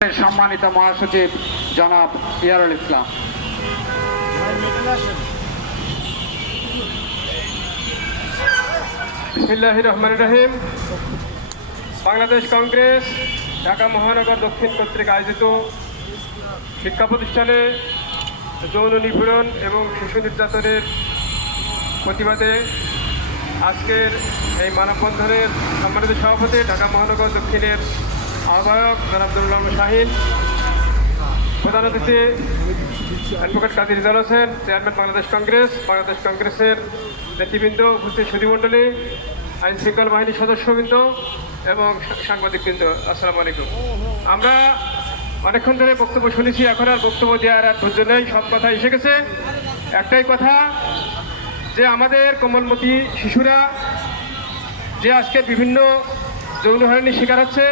সম্মানিত মহাসচিব জনাব ইয়ারুল ইসলাম। বিসমিল্লাহির রহমানির রহিম। বাংলাদেশ কংগ্রেস ঢাকা মহানগর দক্ষিণ কর্তৃক আয়োজিত শিক্ষা প্রতিষ্ঠানে যৌন নিপীড়ন এবং শিশু নির্যাতনের প্রতিবাদে আজকের এই মানববন্ধনের সম্মানিত সভাপতি ঢাকা মহানগর দক্ষিণের আহ্বায়ক জনাব আব্দুল শাহিন, প্রধান অতিথি অ্যাডভোকেট কাজী রিজাল হোসেন, চেয়ারম্যান বাংলাদেশ কংগ্রেসের নেতৃবৃন্দ, উপস্থিত সুধীমণ্ডলী, আইন শৃঙ্খলা বাহিনীর সদস্যবৃন্দ এবং সাংবাদিকবৃন্দ, আসসালামু আলাইকুম। আমরা অনেকক্ষণ ধরে বক্তব্য শুনেছি, এখন আর বক্তব্য দেওয়ার আর ধৈর্য নেই, সব কথা এসে গেছে। একটাই কথা, যে আমাদের কোমলমতি শিশুরা যে আজকে বিভিন্ন যৌন হয়রানির শিকার হচ্ছে,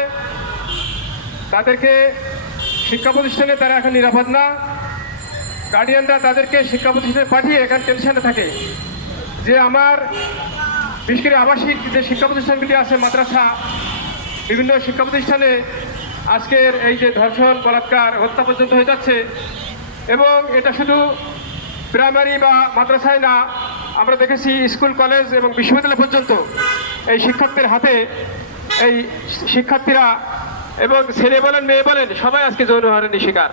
তাদেরকে শিক্ষা প্রতিষ্ঠানে তারা এখন নিরাপদ না। গার্ডিয়ানরা তাদেরকে শিক্ষা প্রতিষ্ঠানে পাঠিয়ে এখানে টেনশনে থাকে যে আমার বিশেষ করে আবাসিক যে শিক্ষা প্রতিষ্ঠানগুলি আছে, মাদ্রাসা, বিভিন্ন শিক্ষা প্রতিষ্ঠানে আজকের এই যে ধর্ষণ, বলাৎকার, হত্যা পর্যন্ত হয়ে যাচ্ছে। এবং এটা শুধু প্রাইমারি বা মাদ্রাসায় না, আমরা দেখেছি স্কুল, কলেজ এবং বিশ্ববিদ্যালয় পর্যন্ত এই শিক্ষকদের হাতে এই শিক্ষার্থীরা এবং ছেলে বলেন মেয়ে বলেন সবাই আজকে যৌন হয়রানির শিকার।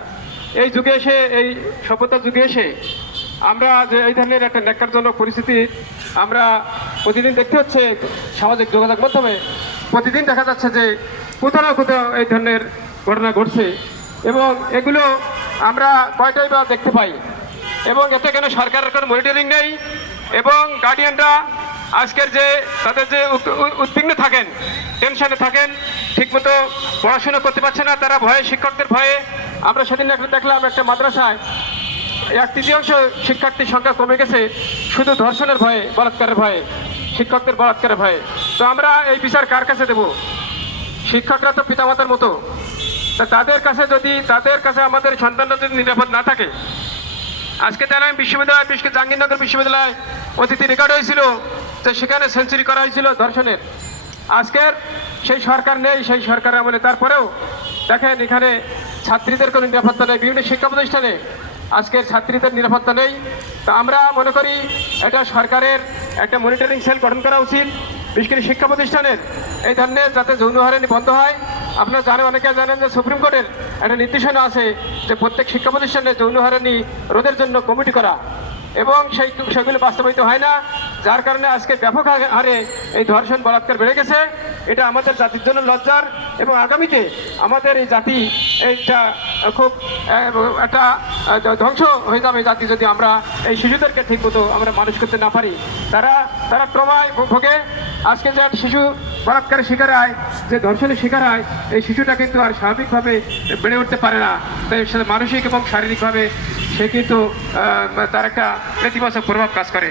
এই যুগে এসে, এই সভ্যতার যুগে এসে আমরা যে এই ধরনের একটা ন্যাক্কারজনক পরিস্থিতি আমরা প্রতিদিন দেখতে হচ্ছে সামাজিক যোগাযোগ মাধ্যমে, প্রতিদিন দেখা যাচ্ছে যে কোথাও না কোথাও এই ধরনের ঘটনা ঘটছে এবং এগুলো আমরা কয়টাই বা দেখতে পাই। এবং এতে কেন সরকারের কোনো মনিটরিং নেই এবং গার্ডিয়ানরা আজকের যে তাদের যে উদ্বিগ্ন থাকেন, টেনশনে থাকেন, ঠিকমতো পড়াশোনা করতে পারছে না তারা, ভয়ে, শিক্ষকদের ভয়ে। আমরা সেদিন দেখলাম একটা মাদ্রাসায় 1/3 শিক্ষার্থীর সংখ্যা কমে গেছে শুধু ধর্ষণের ভয়ে, বলাৎকারের ভয়ে, শিক্ষকদের বলাৎকারের ভয়ে। তো আমরা এই বিচার কার কাছে দেব? শিক্ষকরা তো পিতামাতার মতো, তাদের কাছে আমাদের সন্তানরা যদি নিরাপদ না থাকে। আজকে জানেন বিশ্ববিদ্যালয়, বিশেষ করে জাহাঙ্গীরনগর বিশ্ববিদ্যালয় অতিথি রেকর্ড হয়েছিল যে সেখানে সেঞ্চুরি করা হয়েছিল ধর্ষণের। আজকের সেই সরকার নেই, সেই সরকারের আমলে তারপরেও দেখেন এখানে ছাত্রীদের কোনো নিরাপত্তা নেই, বিভিন্ন শিক্ষা প্রতিষ্ঠানে আজকের ছাত্রীদের নিরাপত্তা নেই। তা আমরা মনে করি এটা সরকারের একটা মনিটরিং সেল গঠন করা উচিত, বিশেষ করে শিক্ষা প্রতিষ্ঠানের এই ধরনের যাতে যৌন হয়রানি বন্ধ হয়। আপনারা জানেন, অনেকে জানেন যে সুপ্রিম কোর্টের একটা নির্দেশনা আছে যে প্রত্যেক শিক্ষা প্রতিষ্ঠানে যৌন হয়রানি রোধের জন্য কমিটি করা, এবং সেগুলো বাস্তবায়িত হয় না, যার কারণে আজকে ব্যাপক হারে এই ধর্ষণ, বলাৎকার বেড়ে গেছে। এটা আমাদের জাতির জন্য লজ্জার এবং আগামীতে আমাদের এই জাতি এইটা খুব একটা ধ্বংস হয়ে যাবে জাতি যদি আমরা এই শিশুদেরকে ঠিকমতো আমরা মানুষ করতে না পারি। তারা ট্রমায় ভোগে। আজকে যে শিশু বলাৎকারের শিকার হয়, যে ধর্ষণের শিকার হয়, এই শিশুটা কিন্তু আর স্বাভাবিকভাবে বেড়ে উঠতে পারে না। তাই মানসিক এবং শারীরিকভাবে সে কিন্তু তার একটা নেতিবাচক প্রভাব কাজ করে।